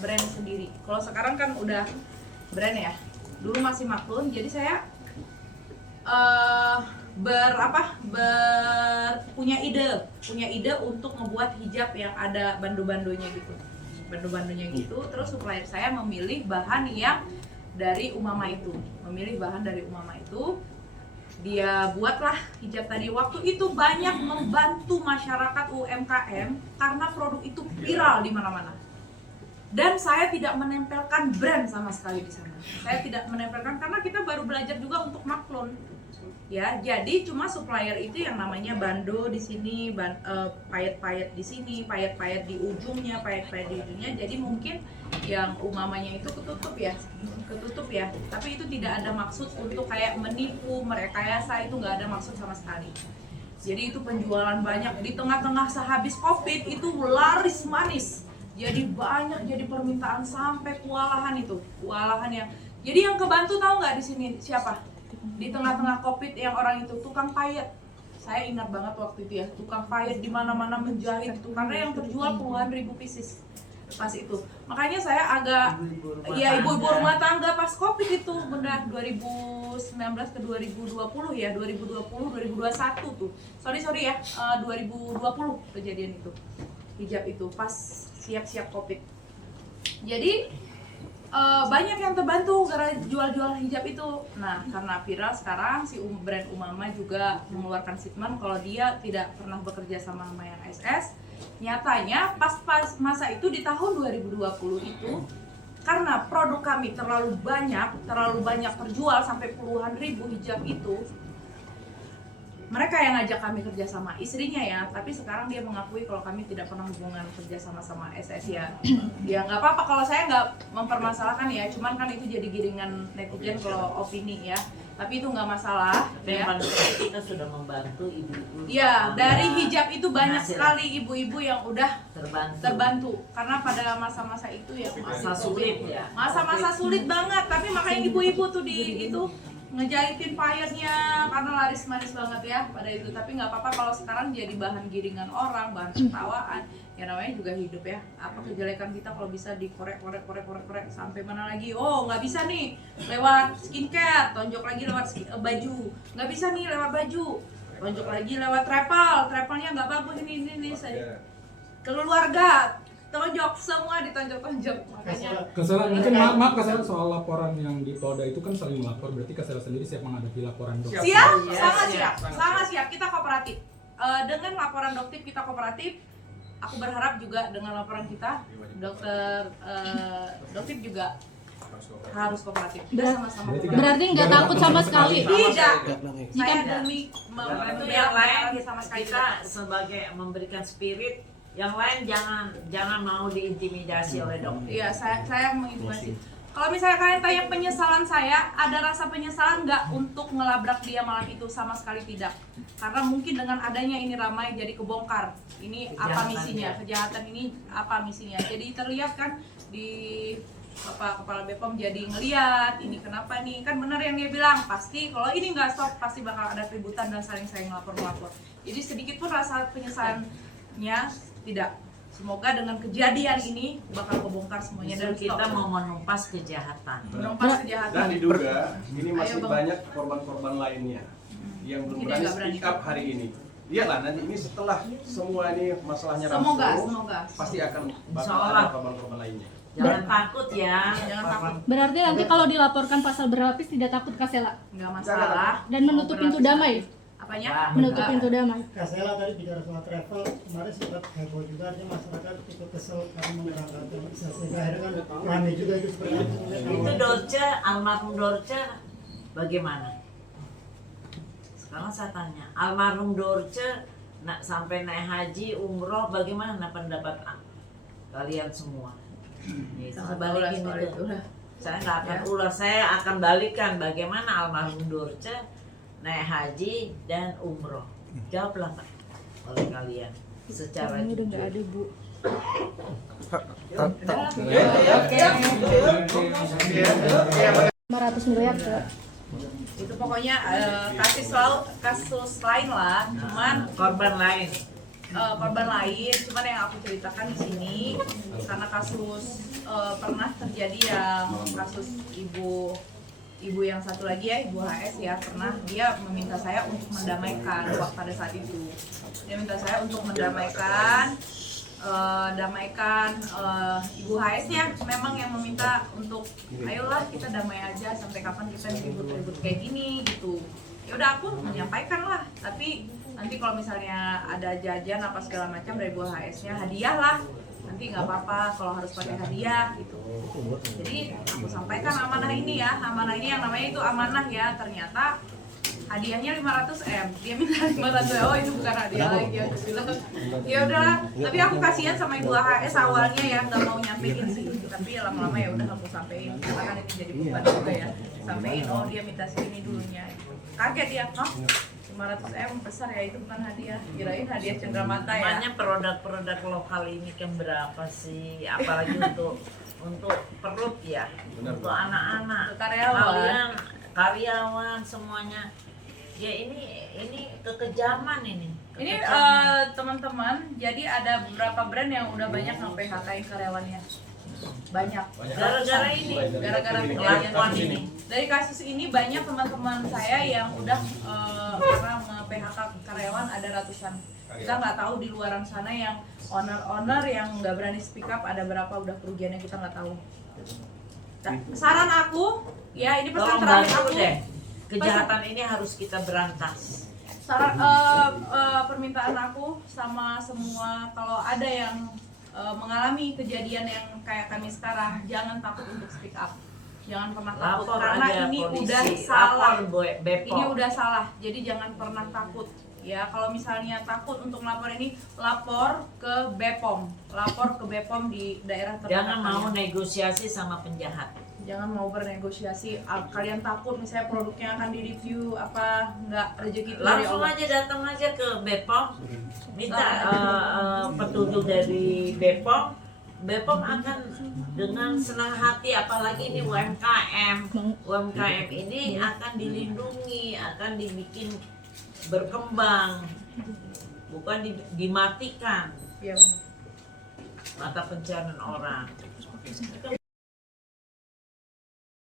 brand sendiri. Kalau sekarang kan udah brand ya. Dulu masih maklun, jadi saya punya ide untuk membuat hijab yang ada bandu-bandunya gitu. Terus supplier saya memilih bahan yang dari Umama itu. Dia buatlah hijab tadi. Waktu itu banyak membantu masyarakat UMKM karena produk itu viral di mana-mana. Dan saya tidak menempelkan brand sama sekali di sana. Saya tidak menempelkan karena kita baru belajar juga untuk maklun. Ya, jadi cuma supplier itu yang namanya bando di sini, payet-payet di sini, payet-payet di ujungnya. Jadi mungkin yang Umamanya itu ketutup ya. Tapi itu tidak ada maksud untuk kayak menipu, merekayasa, itu nggak ada maksud sama sekali. Jadi itu penjualan banyak di tengah-tengah sehabis Covid itu laris manis. Jadi banyak, jadi permintaan sampai kewalahan yang. Jadi yang kebantu tahu nggak di sini siapa? Di tengah-tengah Covid yang orang itu tukang payet. Saya ingat banget waktu itu ya, tukang payet di mana-mana menjahit itu karena yang terjual puluhan ribu pieces pas itu. Makanya saya agak ibu-ibu rumah tangga pas Covid itu benar 2019 ke 2020 ya, 2021 tuh. Sorry ya, 2020 kejadian itu. Hijab itu pas siap-siap Covid. Jadi banyak yang terbantu gara jual-jual hijab itu. Nah, karena viral sekarang si brand Umama juga mengeluarkan statement kalau dia tidak pernah bekerja sama yang SS. Nyatanya pas masa itu di tahun 2020 itu karena produk kami terlalu banyak terjual sampai puluhan ribu hijab itu. Mereka yang ngajak kami kerja sama, istrinya ya, tapi sekarang dia mengakui kalau kami tidak pernah hubungan kerja sama SS ya. Ya nggak apa-apa kalau saya nggak mempermasalahkan ya, cuman kan itu jadi giringan netizen kalau opini ya. Tapi itu nggak masalah. Ya. Kita sudah membantu ibu-ibu. Ya, dari hijab itu banyak sekali ibu-ibu yang udah terbantu. Karena pada masa-masa itu ya masa sulit ya. Masa-masa sulit banget, tapi makanya ibu-ibu tuh di itu ngejahitin payetnya karena laris manis banget ya pada itu. Tapi nggak apa-apa kalau sekarang jadi bahan giringan orang, bahan tertawaan. Ya namanya juga hidup ya. Apa kejelekan kita kalau bisa dikorek sampai mana lagi? Oh nggak bisa nih lewat skincare, tonjok lagi lewat baju. Nggak bisa nih lewat baju, tonjok lagi lewat travelnya nggak bagus ini saya. Keluarga tonjok, semua ditonjok-tonjok. Makanya Kasela, mungkin maaf Kasela, soal laporan yang di Polda itu kan saling melapor, berarti Kasela sendiri siap menghadapi laporan dokter? Sangat siap, kita kooperatif. Dengan laporan dokter kita kooperatif. Aku berharap juga dengan laporan kita dokter juga harus kooperatif. Kita sama-sama. Berarti nggak takut sama sekali? Tidak. Saya demi membantu yang lain sama sekali. Kita sebagai memberikan spirit. Yang lain jangan mau diintimidasi oleh dokter. Iya, saya mengintimidasi. Kalau misalnya kalian tanya penyesalan saya, ada rasa penyesalan nggak untuk ngelabrak dia malam itu? Sama sekali tidak. Karena mungkin dengan adanya ini ramai jadi kebongkar. Ini apa misinya? Kejahatan ini apa misinya? Jadi terlihat kan di kepala BPOM jadi ngeliat ini kenapa nih, kan benar yang dia bilang, pasti kalau ini nggak stop pasti bakal ada keributan dan saling ngelapor. Jadi sedikit pun rasa penyesalannya tidak. Semoga dengan kejadian ini bakal kebongkar semuanya dan kita mau menumpas kejahatan. Dan diduga ini masih banyak korban-korban lainnya yang belum berani speak up hari ini. Iyalah nanti ini setelah semua ini masalahnya rampung, pasti akan bakal ada korban-korban lainnya. Jangan takut ya. Jangan takut. Berarti nanti kalau dilaporkan pasal berlapis tidak takut Kasela? Nggak masalah. Dan menutup pintu damai? Apanya? Menutup pintu damai. Kasela tadi bicara soal travel, kemarin sempat heboh juga, artinya masyarakat ikut kesel karena menyerangkan sehingga akhirnya kan ramai juga itu seperti itu. Itu Dorce, almarhum Dorce bagaimana? Sekarang saya tanya, almarhum Dorce sampai naik haji, umroh, bagaimana pendapat kalian semua? Nih, saya balikin itu. Saya nggak akan ulas, saya akan balikan bagaimana almarhum Dorce naik haji dan umroh. Jawablah Pak oleh kalian secara Ini udah nggak ada Bu. 500 miliar tuh. Itu pokoknya kasus lain lah, cuman korban lain. korban lain, cuman yang aku ceritakan di sini karena kasus pernah terjadi yang kasus ibu yang satu lagi ya, Ibu HS ya, pernah dia meminta saya untuk mendamaikan pada saat itu. Dia minta saya untuk mendamaikan Ibu HS-nya memang yang meminta untuk ayolah kita damai aja, sampai kapan kita ribut-ribut kayak gini gitu. Ya udah aku menyampaikan lah, tapi nanti kalau misalnya ada jajan apa segala macam dari Ibu HS-nya, hadiah lah, nanti nggak apa-apa kalau harus pakai hadiah gitu. Jadi aku sampaikan amanah ini ya, amanah ini yang namanya itu amanah ya, ternyata hadiahnya 500M, dia minta 500M, oh itu bukan hadiah lagi, aku bilang ya udahlah, tapi aku kasihan sama Ibu HS awalnya ya, nggak mau nyampein sih, tapi lama-lama ya udah aku sampein, karena kan ini jadi beban juga ya, sampein oh dia minta segini dulunya, kaget dia, hah 500M besar ya, itu bukan hadiah, kirain hadiah cenderamata ya. Makanya produk-produk lokal ini kan berapa sih, apalagi untuk perut ya, untuk anak-anak, karyawan semuanya. Ya ini kekejaman ini. Ini teman-teman, jadi ada beberapa brand yang udah banyak nge-PHK-in karyawannya. Banyak. Gara-gara ini, Gara-gara kelakuan kejadian ini. Dari kasus ini banyak teman-teman saya yang udah karena nge-PHK karyawan ada ratusan. Kita nggak tahu di luaran sana yang owner yang nggak berani speak up ada berapa udah kerugiannya, kita nggak tahu. Nah, saran aku, ya ini pesan Tolong terakhir bantu aku. deh. Kejahatan ini harus kita berantas. Saran permintaan aku sama semua, kalau ada yang mengalami kejadian yang kayak kami sekarang, jangan takut untuk speak up, jangan pernah takut, Lapor karena aja ini polisi, udah salah, lapor Bepom. ini udah salah, jadi jangan pernah takut ya. Kalau misalnya takut untuk melapor ini, lapor ke Bepom di daerah terdekat. Jangan mau negosiasi sama penjahat. Jangan mau bernegosiasi, kalian takut misalnya produknya akan direview apa, nggak rezeki itu dari Langsung Allah. aja datang aja ke Bepom, minta petunjuk dari Bepom. Bepom akan dengan senang hati, apalagi ini UMKM ini akan dilindungi, akan dibikin berkembang, bukan dimatikan Iya, benar. mata pencarian orang.